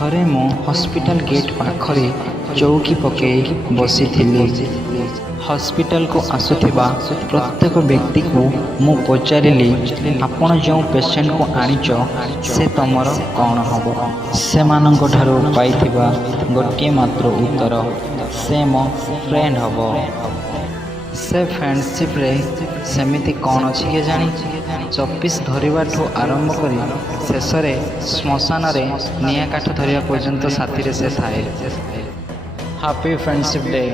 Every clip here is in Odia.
ଥରେ ମୁଁ ହସ୍ପିଟାଲ ଗେଟ୍ ପାଖରେ ଚୌକି ପକାଇ ବସିଥିଲି। ହସ୍ପିଟାଲକୁ ଆସୁଥିବା ପ୍ରତ୍ୟେକ ବ୍ୟକ୍ତିକୁ ମୁଁ ପଚାରିଲି, ଆପଣ ଯେଉଁ ପେସେଣ୍ଟକୁ ଆଣିଛ ସେ ତମର କ'ଣ ହେବ? ସେମାନଙ୍କଠାରୁ ପାଇଥିବା ଗୋଟିଏ ମାତ୍ର ଉତ୍ତର, ସେ ମୋ ଫ୍ରେଣ୍ଡ ହେବ। ସେ ଫ୍ରେଣ୍ଡସିପ୍ରେ ସେମିତି କ'ଣ ଅଛି କେଜାଣି? ଚପିସ୍ ଧରିବାଠୁ ଆରମ୍ଭ କରି ଶେଷରେ ଶ୍ମଶାନରେ ନିଆଁ କାଠ ଧରିବା ପର୍ଯ୍ୟନ୍ତ ସାଥିରେ ସେ ଥାଏ। Happy friendship day.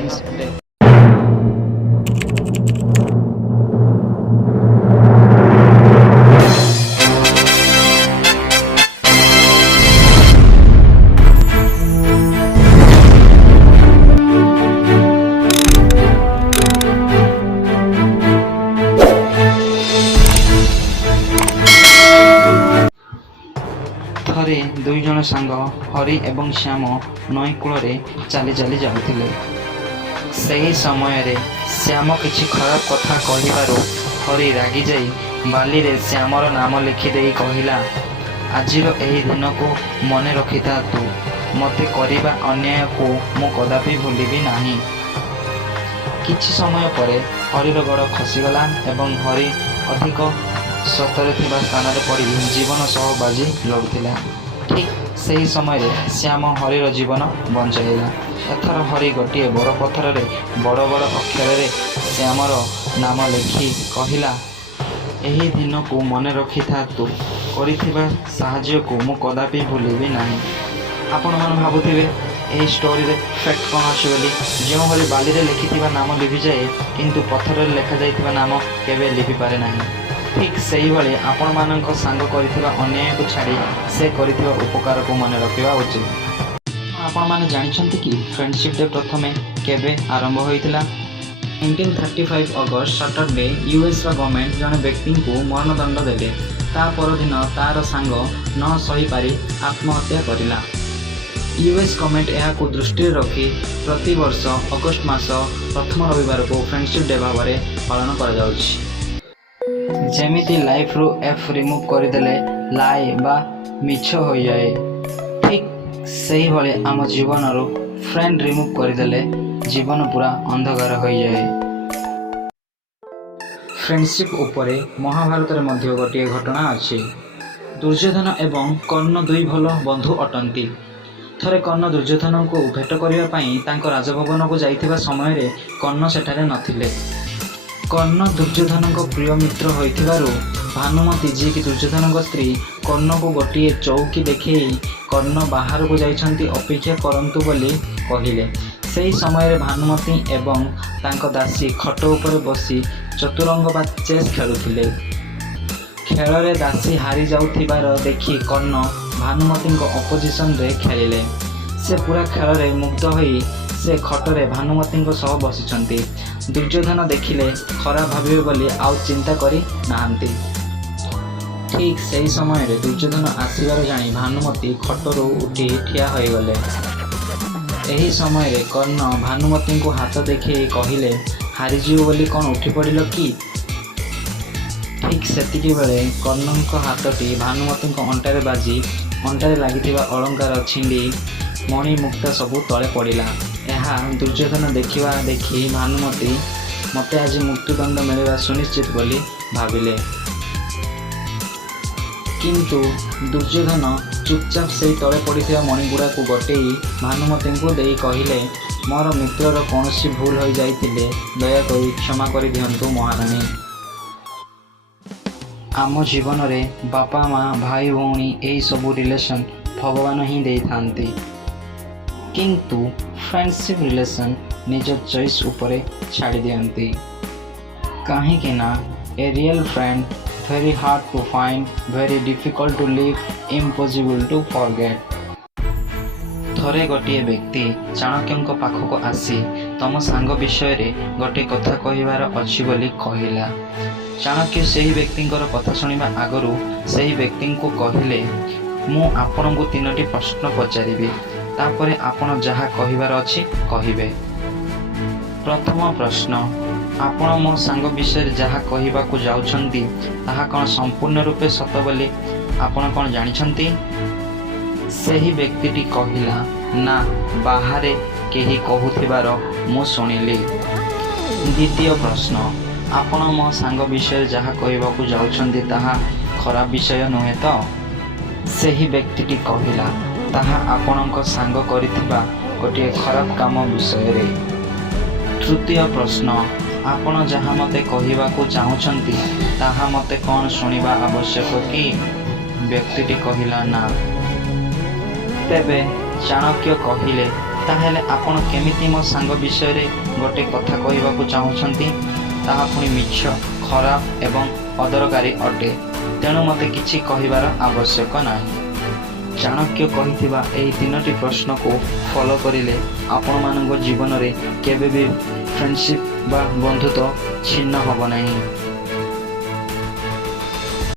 ଥରେ ଦୁଇ ଜଣ ସାଙ୍ଗ ହରି ଏବଂ ଶ୍ୟାମ ନଈ କୂଳରେ ଚାଲି ଚାଲି ଯାଉଥିଲେ। ସେହି ସମୟରେ ଶ୍ୟାମ କିଛି ଖରାପ କଥା କହିବାରୁ ହରି ରାଗିଯାଇ ବାଲିରେ ଶ୍ୟାମର ନାମ ଲେଖିଦେଇ କହିଲା, ଆଜିର ଏହି ଦିନକୁ ମନେ ରଖିଥା ତୁ। ମୋତେ କରିବା ଅନ୍ୟାୟକୁ ମୁଁ କଦାପି ଭୁଲିବି ନାହିଁ। କିଛି ସମୟ ପରେ ହରିର ଗୋଡ଼ ଖସିଗଲା ଏବଂ ହରି ଅଧିକ ସତରେ ଥିବା ସ୍ଥାନରେ ପଡ଼ି ଜୀବନ ସହ ବାଜି ଲଢ଼ୁଥିଲା। ଠିକ୍ ସେହି ସମୟରେ ଶ୍ୟାମ ହରିର ଜୀବନ ବଞ୍ଚାଇଲା। ଏଥର ହରି ଗୋଟିଏ ବଡ଼ ପଥରରେ ବଡ଼ ବଡ଼ ଅକ୍ଷରରେ ଶ୍ୟାମର ନାମ ଲେଖି କହିଲା, ଏହି ଦିନକୁ ମନେ ରଖିଥା ତୁ। କରିଥିବା ସାହାଯ୍ୟକୁ ମୁଁ କଦାପି ଭୁଲିବି ନାହିଁ। ଆପଣମାନେ ଭାବୁଥିବେ ଏହି ଷ୍ଟୋରିରେ ଫ୍ୟାକ୍ଟ କ'ଣ ଅଛି ବୋଲି। ଯେଉଁଭଳି ବାଲିରେ ଲେଖିଥିବା ନାମ ଲିଭିଯାଏ କିନ୍ତୁ ପଥରରେ ଲେଖାଯାଇଥିବା ନାମ କେବେ ଲିଭିପାରେ ନାହିଁ। ଠିକ୍ ସେହିଭଳି ଆପଣମାନଙ୍କ ସାଙ୍ଗ କରିଥିବା ଅନ୍ୟାୟକୁ ଛାଡ଼ି ସେ କରିଥିବା ଉପକାରକୁ ମନେ ରଖିବା ଉଚିତ। ଆପଣମାନେ ଜାଣିଛନ୍ତି କି ଫ୍ରେଣ୍ଡସିପ୍ ଡେ ପ୍ରଥମେ କେବେ ଆରମ୍ଭ ହୋଇଥିଲା? 1935 ଅଗଷ୍ଟ ସଟରଡେ ୟୁଏସ୍ର ଗଭର୍ଣ୍ଣମେଣ୍ଟ ଜଣେ ବ୍ୟକ୍ତିଙ୍କୁ ମରଣଦଣ୍ଡ ଦେଲେ। ତା ପରଦିନ ତାର ସାଙ୍ଗ ନ ସହିପାରି ଆତ୍ମହତ୍ୟା କରିଲା। ୟୁଏସ୍ ଗଭର୍ଣ୍ଣମେଣ୍ଟ ଏହାକୁ ଦୃଷ୍ଟିରେ ରଖି ପ୍ରତିବର୍ଷ ଅଗଷ୍ଟ ମାସ ପ୍ରଥମ ରବିବାରକୁ ଫ୍ରେଣ୍ଡସିପ୍ ଡେ ଭାବରେ ପାଳନ କରାଯାଉଛି। ଯେମିତି ଲାଇଫ୍ରୁ ଏଫ୍ ରିମୁଭ୍ କରିଦେଲେ ଲାଏ ବା ମିଛ ହୋଇଯାଏ, ଠିକ୍ ସେହିଭଳି ଆମ ଜୀବନରୁ ଫ୍ରେଣ୍ଡ ରିମୁଭ୍ କରିଦେଲେ ଜୀବନ ପୁରା ଅନ୍ଧକାର ହୋଇଯାଏ। ଫ୍ରେଣ୍ଡସିପ୍ ଉପରେ ମହାଭାରତରେ ମଧ୍ୟ ଗୋଟିଏ ଘଟଣା ଅଛି। ଦୁର୍ଯ୍ୟୋଧନ ଏବଂ କର୍ଣ୍ଣ ଦୁଇ ଭଲ ବନ୍ଧୁ ଅଟନ୍ତି। ଥରେ କର୍ଣ୍ଣ ଦୁର୍ଯ୍ୟୋଧନଙ୍କୁ ଭେଟ କରିବା ପାଇଁ ତାଙ୍କ ରାଜଭବନକୁ ଯାଇଥିବା ସମୟରେ କର୍ଣ୍ଣ ସେଠାରେ ନଥିଲେ। କର୍ଣ୍ଣ ଦୁର୍ଯ୍ୟୋଧନଙ୍କ ପ୍ରିୟ ମିତ୍ର ହୋଇଥିବାରୁ ଭାନୁମତୀ, ଯିଏକି ଦୁର୍ଯ୍ୟୋଧନଙ୍କ ସ୍ତ୍ରୀ, କର୍ଣ୍ଣକୁ ଗୋଟିଏ ଚୌକି ଦେଖେଇ କର୍ଣ୍ଣ ବାହାରକୁ ଯାଇଛନ୍ତି ଅପେକ୍ଷା କରନ୍ତୁ ବୋଲି କହିଲେ। ସେହି ସମୟରେ ଭାନୁମତୀ ଏବଂ ତାଙ୍କ ଦାସୀ ଖଟ ଉପରେ ବସି ଚତୁରଙ୍ଗ ବା ଚେସ୍ ଖେଳୁଥିଲେ। ଖେଳରେ ଦାସୀ ହାରି ଯାଉଥିବାର ଦେଖି କର୍ଣ୍ଣ ଭାନୁମତୀଙ୍କ ଅପୋଜିସନରେ ଖେଳିଲେ। ସେ ପୁରା ଖେଳରେ ମୁଗ୍ଧ ହୋଇ ସେ ଖଟରେ ଭାନୁମତୀଙ୍କ ସହ ବସିଛନ୍ତି। ଦୁର୍ଯ୍ୟୋଧନ ଦେଖିଲେ ଖରାପ ଭାବିବେ ବୋଲି ଆଉ ଚିନ୍ତା କରି ନାହାନ୍ତି। ଠିକ୍ ସେହି ସମୟରେ ଦୁର୍ଯ୍ୟୋଧନ ଆସିବାର ଜାଣି ଭାନୁମତୀ ଖଟରୁ ଉଠି ଠିଆ ହୋଇଗଲେ। ଏହି ସମୟରେ କର୍ଣ୍ଣ ଭାନୁମତୀଙ୍କୁ ହାତ ଦେଖାଇ କହିଲେ, ହାରିଯିବ ବୋଲି କ'ଣ ଉଠି ପଡ଼ିଲ କି? ଠିକ୍ ସେତିକି ବେଳେ କର୍ଣ୍ଣଙ୍କ ହାତଟି ଭାନୁମତୀଙ୍କ ଅଣ୍ଟାରେ ବାଜି ଅଣ୍ଟାରେ ଲାଗିଥିବା ଅଳଙ୍କାର ଛିଣ୍ଡି ମଣି ମୁକ୍ତା ସବୁ ତଳେ ପଡ଼ିଲା। ଏହା ଦୁର୍ଯ୍ୟୋଧନ ଦେଖିବା ଦେଖି ଭାନୁମତୀ ମୋତେ ଆଜି ମୃତ୍ୟୁଦଣ୍ଡ ମିଳିବା ସୁନିଶ୍ଚିତ ବୋଲି ଭାବିଲେ। କିନ୍ତୁ ଦୁର୍ଯ୍ୟୋଧନ ଚୁପଚାପ ସେହି ତଳେ ପଡ଼ିଥିବା ମଣିଗୁଡ଼ାକୁ ଗୋଟେଇ ଭାନୁମତୀଙ୍କୁ ଦେଇ କହିଲେ, ମୋର ମିତ୍ରର କୌଣସି ଭୁଲ ହୋଇଯାଇଥିଲେ ଦୟାକରି କ୍ଷମା କରିଦିଅନ୍ତୁ ମହାରାଣୀ। ଆମ ଜୀବନରେ ବାପା ମା, ଭାଇ ଭଉଣୀ ଏହିସବୁ ରିଲେସନ୍ ଭଗବାନ ହିଁ ଦେଇଥାନ୍ତି। କିନ୍ତୁ ଫ୍ରେଣ୍ଡସିପ୍ ରିଲେସନ୍ ନିଜ ଚଏସ୍ ଉପରେ ଛାଡ଼ି ଦିଅନ୍ତି। କାହିଁକି ନା a real friend very hard to find, very difficult to leave, impossible to forget. ଥରେ ଗୋଟିଏ ବ୍ୟକ୍ତି ଚାଣକ୍ୟଙ୍କ ପାଖକୁ ଆସି ତମ ସାଙ୍ଗ ବିଷୟରେ ଗୋଟିଏ କଥା କହିବାର ଅଛି ବୋଲି କହିଲା। ଚାଣକ୍ୟ ସେହି ବ୍ୟକ୍ତିଙ୍କର କଥା ଶୁଣିବା ଆଗରୁ ସେହି ବ୍ୟକ୍ତିଙ୍କୁ କହିଲେ, ମୁଁ ଆପଣଙ୍କୁ 3ଟି ପ୍ରଶ୍ନ ପଚାରିବି, ତାପରେ ଆପଣ ଯାହା କହିବାର ଅଛି କହିବେ। ପ୍ରଥମ ପ୍ରଶ୍ନ, ଆପଣ ମୋ ସାଙ୍ଗ ବିଷୟରେ ଯାହା କହିବାକୁ ଯାଉଛନ୍ତି ତାହା କ'ଣ ସମ୍ପୂର୍ଣ୍ଣ ରୂପେ ସତ ବୋଲି ଆପଣ କ'ଣ ଜାଣିଛନ୍ତି? ସେହି ବ୍ୟକ୍ତିଟି କହିଲା, ନା, ବାହାରେ କେହି କହୁଥିବାର ମୁଁ ଶୁଣିଲି। ଦ୍ୱିତୀୟ ପ୍ରଶ୍ନ, ଆପଣ ମୋ ସାଙ୍ଗ ବିଷୟରେ ଯାହା କହିବାକୁ ଯାଉଛନ୍ତି ତାହା ଖରାପ ବିଷୟ ନୁହେଁ ତ? ସେହି ବ୍ୟକ୍ତିଟି କହିଲା, ତାହା ଆପଣଙ୍କ ସାଙ୍ଗ କରିଥିବା ଗୋଟିଏ ଖରାପ କାମ ବିଷୟରେ। ତୃତୀୟ ପ୍ରଶ୍ନ, ଆପଣ ଯାହା ମୋତେ କହିବାକୁ ଚାହୁଁଛନ୍ତି ତାହା ମୋତେ କ'ଣ ଶୁଣିବା ଆବଶ୍ୟକ କି? ବ୍ୟକ୍ତିଟି କହିଲା, ନା। ତେବେ ଚାଣକ୍ୟ କହିଲେ, ତାହେଲେ ଆପଣ କେମିତି ମୋ ସାଙ୍ଗ ବିଷୟରେ ଗୋଟେ କଥା କହିବାକୁ ଚାହୁଁଛନ୍ତି? ତାହା ପୁଣି ମିଛ, ଖରାପ ଏବଂ ଅଦରକାରୀ ଅଟେ। ତେଣୁ ମୋତେ କିଛି କହିବାର ଆବଶ୍ୟକ ନାହିଁ। ଚାଣକ୍ୟ କହିଥିବା ଏହି 3ଟି ପ୍ରଶ୍ନକୁ ଫଲୋ କରିଲେ ଆପଣମାନଙ୍କ ଜୀବନରେ କେବେ ବି ଫ୍ରେଣ୍ଡସିପ୍ ବା ବନ୍ଧୁତ୍ୱ ଛିନ୍ନ ହେବ ନାହିଁ।